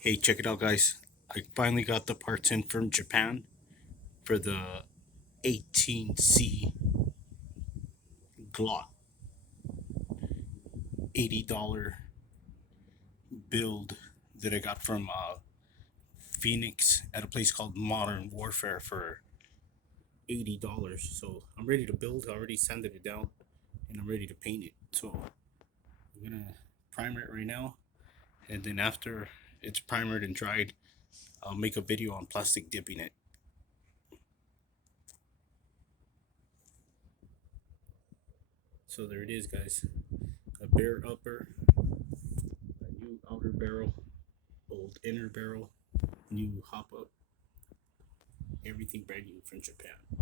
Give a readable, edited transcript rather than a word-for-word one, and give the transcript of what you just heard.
Hey, check it out, guys. I finally got the parts in from Japan for the 18C Glock $80 build that I got from Phoenix at a place called Modern Warfare for $80. So I'm ready to build. I already sanded it down and I'm ready to paint it. So I'm gonna primer it right now, and then after it's primered and dried, I'll make a video on plastic dipping it. So there it is, guys. A bare upper, a new outer barrel, old inner barrel, new hop up, everything brand new from Japan.